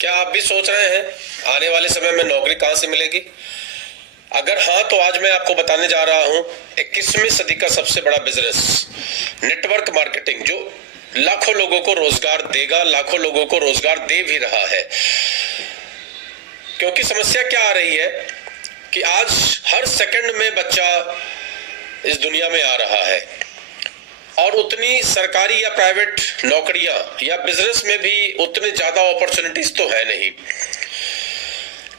क्या आप भी सोच रहे हैं आने वाले समय में नौकरी कहां से मिलेगी? अगर हाँ तो आज मैं आपको बताने जा रहा हूं 21वीं सदी का सबसे बड़ा बिजनेस नेटवर्क मार्केटिंग, जो लाखों लोगों को रोजगार देगा, लाखों लोगों को रोजगार दे भी रहा है। क्योंकि समस्या क्या आ रही है कि आज हर सेकंड में बच्चा इस दुनिया में आ रहा है और उतनी सरकारी या प्राइवेट नौकरियां या बिजनेस में भी उतने ज्यादा अपॉर्चुनिटीज तो है नहीं।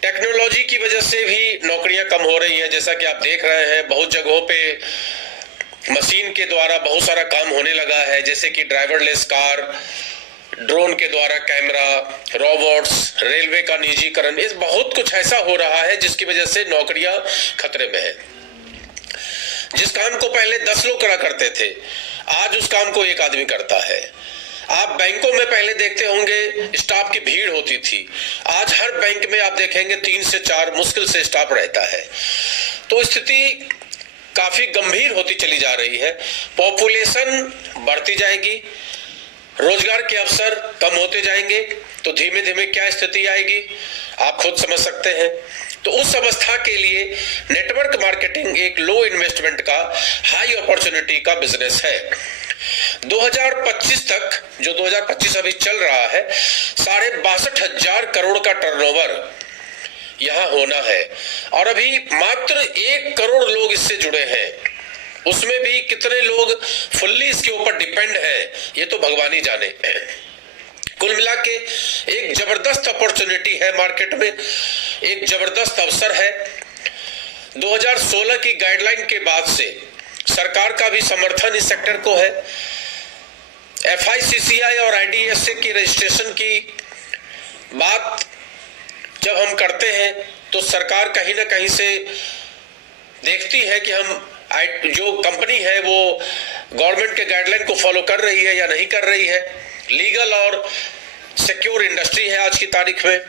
टेक्नोलॉजी की वजह से भी नौकरियां कम हो रही हैं। जैसा कि आप देख रहे हैं, बहुत जगहों पे मशीन के द्वारा बहुत सारा काम होने लगा है, जैसे कि ड्राइवरलेस कार, ड्रोन के द्वारा कैमरा, रोबोट्स, रेलवे का निजीकरण, इस बहुत कुछ ऐसा हो रहा है जिसकी वजह से नौकरियां खतरे में है। जिस काम को पहले 10 लोग करा करते थे, आज उस काम को एक आदमी करता है। आप बैंकों में पहले देखते होंगे स्टाफ की भीड़ होती थी, आज हर बैंक में आप देखेंगे 3 से 4 मुश्किल से स्टाफ रहता है। तो स्थिति काफी गंभीर होती चली जा रही है। पॉपुलेशन बढ़ती जाएगी, रोजगार के अवसर कम होते जाएंगे, तो धीमे धीमे क्या स्थिति आएगी आप खुद समझ सकते हैं। तो उस अवस्था के लिए नेटवर्क मार्केटिंग एक लो इन्वेस्टमेंट का हाई अपॉर्चुनिटी का बिजनेस है। 2025 तक, जो 2025 अभी चल रहा है, 62,500 करोड़ का टर्नओवर यहां होना है और अभी मात्र 1 करोड़ लोग इससे जुड़े हैं। उसमें भी कितने लोग फुल्ली इसके ऊपर डिपेंड है, ये तो भगवान ही जाने। कुल मिला के एक जबरदस्त अपॉर्चुनिटी है मार्केट में, एक जबरदस्त अवसर है। 2016 की गाइडलाइन के बाद से सरकार का भी समर्थन इस सेक्टर को है। FICCI और IDSA की रजिस्ट्रेशन की बात जब हम करते हैं तो सरकार कहीं ना कहीं से देखती है कि हम जो कंपनी है वो गवर्नमेंट के गाइडलाइन को फॉलो कर रही है या नहीं कर रही है। लीगल और सिक्योर इंडस्ट्री है आज की तारीख में।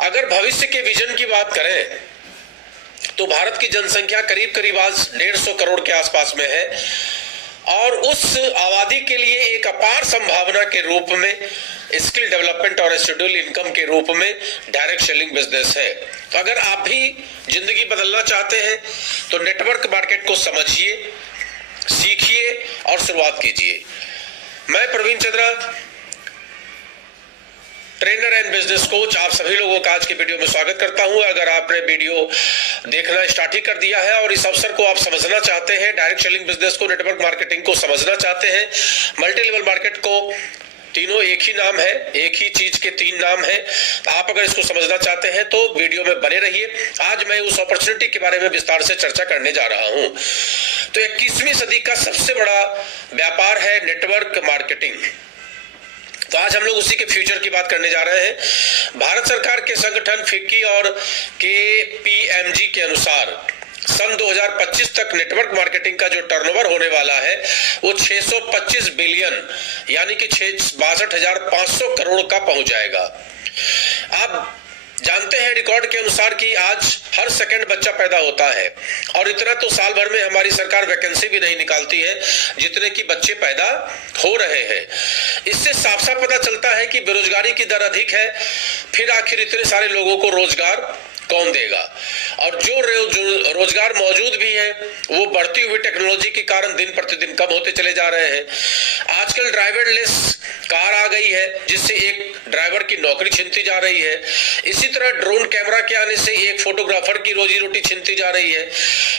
अगर भविष्य के विजन की बात करें तो भारत की जनसंख्या करीब करीब आज 150 करोड़ के आसपास में है और उस आबादी के लिए एक अपार संभावना के रूप में स्किल डेवलपमेंट और शेड्यूल इनकम के रूप में डायरेक्ट सेलिंग बिजनेस है। तो अगर आप भी जिंदगी बदलना चाहते हैं तो नेटवर्क मार्केट को समझिए, सीखिए और शुरुआत कीजिए। मैं Praveen Chandra, trainer and business coach, आप सभी लोगों का आज के वीडियो में स्वागत करता हूं। अगर आपने वीडियो देखना स्टार्ट ही कर दिया है और इस अवसर को आप समझना चाहते हैं, डायरेक्ट सेलिंग बिजनेस को, नेटवर्क मार्केटिंग को समझना चाहते हैं, मल्टी लेवल मार्केट को, तीनों एक ही नाम है, एक ही चीज के 3 नाम है। आप अगर इसको समझना चाहते हैं तो वीडियो में बने रहिए। आज मैं उस अपॉर्चुनिटी के बारे में विस्तार से चर्चा करने जा रहा हूं। तो 21वीं सदी का सबसे बड़ा व्यापार है नेटवर्क मार्केटिंग। तो आज हम लोग उसी के फ्यूचर की बात करने जा रहे हैं। भारत सरकार के संगठन फिक्की और KPMG के अनुसार सन 2025 तक नेटवर्क मार्केटिंग का जो टर्नओवर होने वाला है वो 625 बिलियन यानी कि 62,500 करोड़ का पहुंच जाएगा। आप जानते हैं रिकॉर्ड के अनुसार कि आज हर सेकंड बच्चा पैदा होता है और इतना तो साल भर में हमारी सरकार वैकेंसी भी नहीं निकालती है जितने कि बच्चे पैदा हो रहे हैं। इससे साफ साफ पता चलता है कि बेरोजगारी की दर अधिक है, फिर आखिर इतने सारे लोगों को रोजगार कौन देगा? और जो रोजगार मौजूद भी है वो बढ़ती हुई टेक्नोलॉजी के कारण दिन प्रतिदिन कम होते चले जा रहे हैं। आजकल ड्राइवरलेस कार आ गई है जिससे एक ड्राइवर की नौकरी छिनती जा रही है। इसी तरह ड्रोन कैमरा के आने से एक फोटोग्राफर की रोजी रोटी छिनती जा रही है।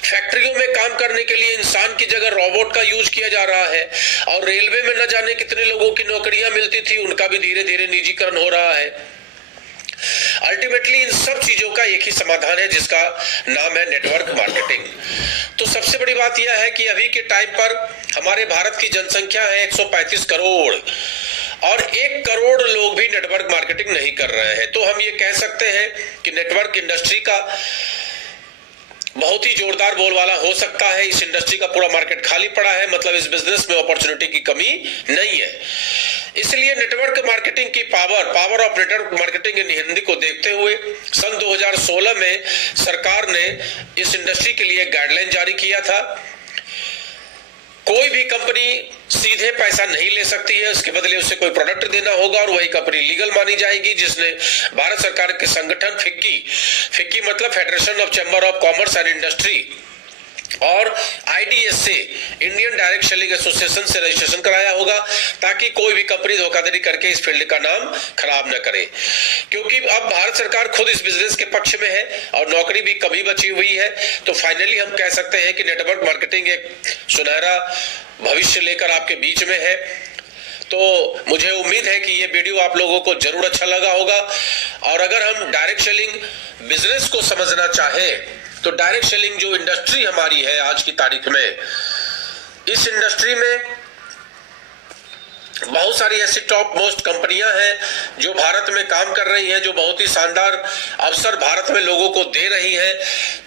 फैक्ट्रियों में काम करने के लिए इंसान की जगह रोबोट का यूज किया जा रहा है और रेलवे में न जाने कितने लोगों की नौकरियां मिलती थी, उनका भी धीरे धीरे निजीकरण हो रहा है। अल्टीमेटली इन सब चीजों का एक ही समाधान है जिसका नाम है नेटवर्क मार्केटिंग। तो सबसे बड़ी बात यह है कि अभी के टाइम पर हमारे भारत की जनसंख्या है 135 करोड़ और 1 करोड़ लोग भी नेटवर्क मार्केटिंग नहीं कर रहे हैं। तो हम ये कह सकते हैं कि नेटवर्क इंडस्ट्री का बहुत ही जोरदार बोलबाला हो सकता है। इस इंडस्ट्री का पूरा मार्केट खाली पड़ा है, मतलब इस बिजनेस में अपॉर्चुनिटी की कमी नहीं है। इसलिए नेटवर्क मार्केटिंग की power of network marketing in Hindi को देखते हुए सन 2016 में सरकार ने इस इंडस्ट्री के लिए गाइडलाइन जारी किया था। कोई भी कंपनी सीधे पैसा नहीं ले सकती है, उसके बदले उसे कोई प्रोडक्ट देना होगा और वही कंपनी लीगल मानी जाएगी, जिसने भारत सरकार के संगठन फिक्की मतलब federation of chamber of commerce and industry और IDS से इंडियन डायरेक्ट सेलिंग एसोसिएशन से रजिस्ट्रेशन कराया होगा, ताकि कोई भी कंपनी धोखाधड़ी करके इस फील्ड का नाम खराब न करे। क्योंकि अब भारत सरकार खुद इस बिजनेस के पक्ष में है और नौकरी भी कमी बची हुई है, तो फाइनली हम कह सकते हैं कि नेटवर्क मार्केटिंग एक सुनहरा भविष्य लेकर आपके बीच में है। तो मुझे उम्मीद है कि ये वीडियो आप लोगों को जरूर अच्छा लगा होगा। और अगर हम डायरेक्ट सेलिंग बिजनेस को समझना चाहें तो डायरेक्ट सेलिंग जो इंडस्ट्री हमारी है आज की तारीख में, इस इंडस्ट्री में बहुत सारी ऐसी टॉप मोस्ट कंपनियां हैं जो भारत में काम कर रही हैं, जो बहुत ही शानदार अवसर भारत में लोगों को दे रही हैं।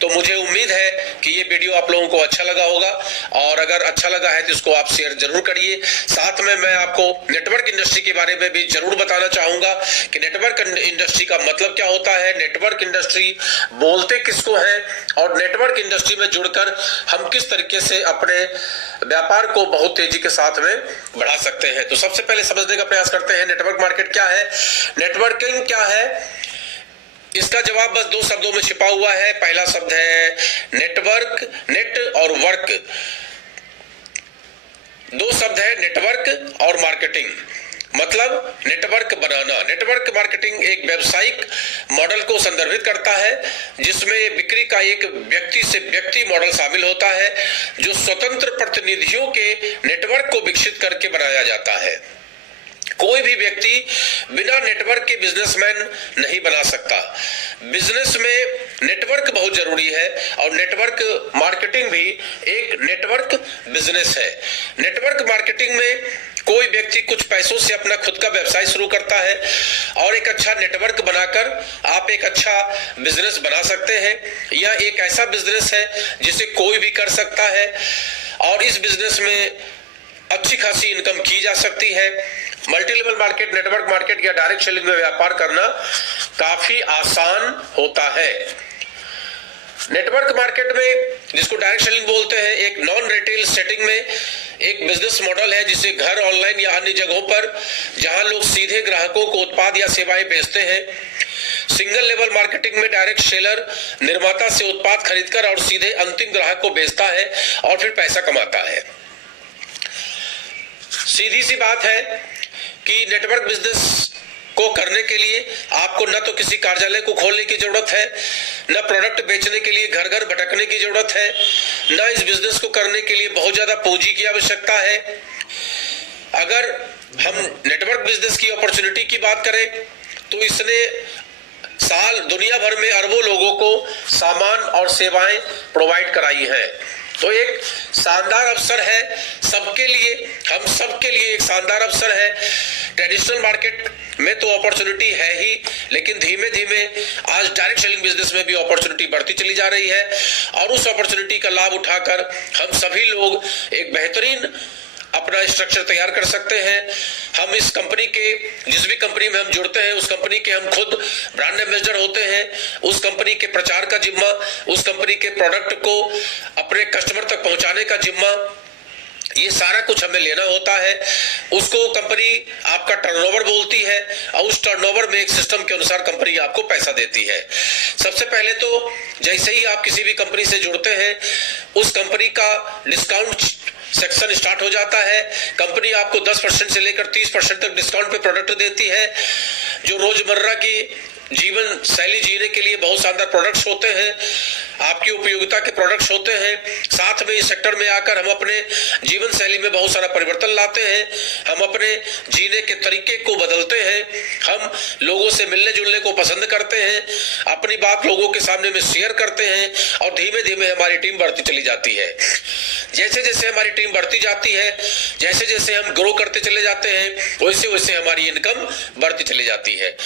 तो मुझे उम्मीद है कि ये वीडियो आप लोगों को अच्छा लगा होगा, और अगर अच्छा लगा है तो इसको आप शेयर जरूर करिए। साथ में मैं आपको नेटवर्क इंडस्ट्री के बारे में भी जरूर बताना चाहूंगा कि नेटवर्क इंडस्ट्री का मतलब क्या होता है, नेटवर्क इंडस्ट्री बोलते किसको है, और नेटवर्क इंडस्ट्री में जुड़कर हम किस तरीके से अपने व्यापार को बहुत तेजी के साथ में बढ़ा सकते हैं। तो सबसे पहले समझने का प्रयास करते हैं नेटवर्क मार्केट क्या है, नेटवर्किंग क्या है। इसका जवाब बस दो शब्दों में छिपा हुआ है। पहला शब्द है नेटवर्क, नेट और वर्क, दो शब्द है नेटवर्क और मार्केटिंग, मतलब नेटवर्क बनाना। नेटवर्क मार्केटिंग एक व्यावसायिक मॉडल को संदर्भित करता है जिसमें बिक्री का एक व्यक्ति से व्यक्ति मॉडल शामिल होता है, जो स्वतंत्र प्रतिनिधियों के नेटवर्क को विकसित करके बनाया जाता है। कोई भी व्यक्ति बिना नेटवर्क के बिजनेसमैन नहीं बना सकता। बिजनेस में नेटवर्क बहुत जरूरी है और नेटवर्क मार्केटिंग भी एक नेटवर्क बिजनेस है। नेटवर्क मार्केटिंग में कोई व्यक्ति कुछ पैसों से अपना खुद का व्यवसाय शुरू करता है और एक अच्छा नेटवर्क बनाकर आप एक अच्छा बिजनेस बना सकते हैं। यह एक ऐसा बिजनेस है जिसे कोई भी कर सकता है और इस बिजनेस में अच्छी खासी इनकम की जा सकती है। Multi level market, network market या डायरेक्ट सेलिंग में व्यापार करना काफी आसान होता है। नेटवर्क मार्केट में, जिसको डायरेक्ट सेलिंग बोलते हैं, एक नॉन रिटेल सेटिंग में एक बिजनेस मॉडल है जिसे घर, ऑनलाइन या अन्य जगहों पर जहां लोग सीधे ग्राहकों को उत्पाद या सेवाएं बेचते हैं। सिंगल लेवल मार्केटिंग में डायरेक्ट सेलर निर्माता से उत्पाद खरीदकर और सीधे अंतिम ग्राहक को बेचता है और फिर पैसा कमाता है। सीधी सी बात है कि नेटवर्क बिजनेस को करने के लिए आपको न तो किसी कार्यालय को खोलने की जरूरत है, न प्रोडक्ट बेचने के लिए घर घर भटकने की जरूरत है, न इस बिजनेस को करने के लिए बहुत ज्यादा पूंजी की आवश्यकता है। अगर हम नेटवर्क बिजनेस की अपॉर्चुनिटी की बात करें तो इसने साल दुनिया भर में अरबों लोगों को सामान और सेवाएं प्रोवाइड कराई हैं। तो एक शानदार अवसर है सबके लिए, हम सबके लिए एक शानदार अवसर है। ट्रेडिशनल मार्केट में तो अपॉर्चुनिटी है ही, लेकिन धीमे धीमे आज डायरेक्ट सेलिंग बिजनेस में भी अपॉर्चुनिटी बढ़ती चली जा रही है और उस अपॉर्चुनिटी का लाभ उठाकर हम सभी लोग एक बेहतरीन अपना स्ट्रक्चर तैयार कर सकते हैं। हम इस कंपनी के, जिस भी कंपनी में हम जुड़ते हैं उस कंपनी के हम खुद ब्रांड एम्बेसडर होते हैं। उस कंपनी के प्रचार का जिम्मा, उस कंपनी के प्रोडक्ट को अपने कस्टमर तक पहुंचाने का जिम्मा, ये सारा कुछ हमें लेना होता है। उसको कंपनी आपका टर्नओवर बोलती है और उस टर्नओवर में एक सिस्टम के अनुसार कंपनी आपको पैसा देती है। सबसे पहले तो जैसे ही आप किसी भी कंपनी से जुड़ते हैं उस कंपनी का डिस्काउंट सेक्शन स्टार्ट हो जाता है। कंपनी आपको 10% से लेकर 30% तक डिस्काउंट पे प्रोडक्ट देती है, जो रोजमर्रा की जीवन शैली जीने के लिए बहुत शानदार प्रोडक्ट्स होते हैं, आपकी उपयोगिता के प्रोडक्ट्स होते हैं। साथ में इस सेक्टर में आकर हम अपने जीवन शैली में बहुत सारा परिवर्तन लाते हैं, हम अपने जीने के तरीके को बदलते हैं, हम लोगों से मिलने जुलने को पसंद करते हैं, अपनी बात लोगों के सामने में शेयर करते हैं और धीमे धीमे हमारी टीम बढ़ती चली जाती है। जैसे जैसे हमारी टीम बढ़ती जाती है, जैसे जैसे हम ग्रो करते चले जाते हैं, वैसे वैसे हमारी इनकम बढ़ती चली जाती है।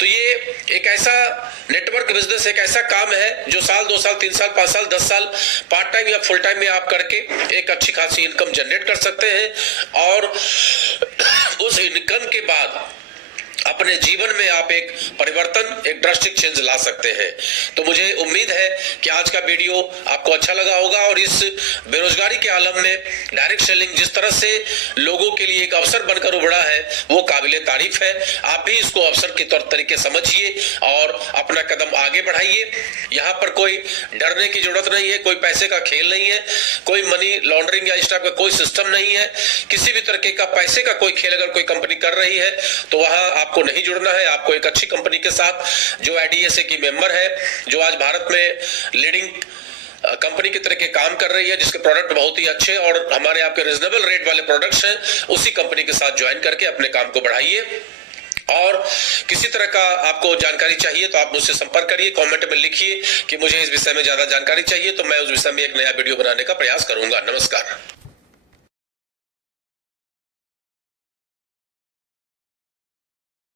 तो ये एक ऐसा नेटवर्क बिजनेस एक ऐसा काम है जो साल, 2 साल, 3 साल, 5 साल, 10 साल पार्ट टाइम या फुल टाइम में आप करके एक अच्छी खासी इनकम जनरेट कर सकते हैं और उस इनकम के बाद अपने जीवन में आप एक परिवर्तन, एक ड्रास्टिक चेंज ला सकते हैं। तो मुझे उम्मीद है कि आज का वीडियो आपको अच्छा लगा होगा और इस बेरोजगारी के आलम में डायरेक्ट सेलिंग जिस तरह से लोगों के लिए एक अवसर बनकर उभरा है वो काबिले तारीफ है। आप भी इसको अवसर के तौर तरीके समझिए और अपना कदम आगे बढ़ाइए। यहाँ पर कोई डरने की जरूरत नहीं है, कोई पैसे का खेल नहीं है, कोई मनी लॉन्ड्रिंग या इस टाइप का कोई सिस्टम नहीं है। किसी भी तरीके का पैसे का कोई खेल अगर कोई कंपनी कर रही है तो वहां आपको नहीं जुड़ना है। आपको एक अच्छी कंपनी के साथ जो IDSA की मेंबर है, जो आज भारत में लीडिंग कंपनी की तरह के काम कर रही है, जिसके प्रोडक्ट बहुत ही अच्छे और हमारे आपके रिजनेबल रेट वाले प्रोडक्ट्स हैं, उसी कंपनी के साथ ज्वाइन करके अपने काम को बढ़ाइए। और किसी तरह का आपको जानकारी चाहिए तो आप मुझसे संपर्क करिए, कमेंट में लिखिए कि मुझे इस विषय में ज्यादा जानकारी चाहिए, तो मैं उस विषय में एक नया वीडियो बनाने का प्रयास करूंगा। नमस्कार।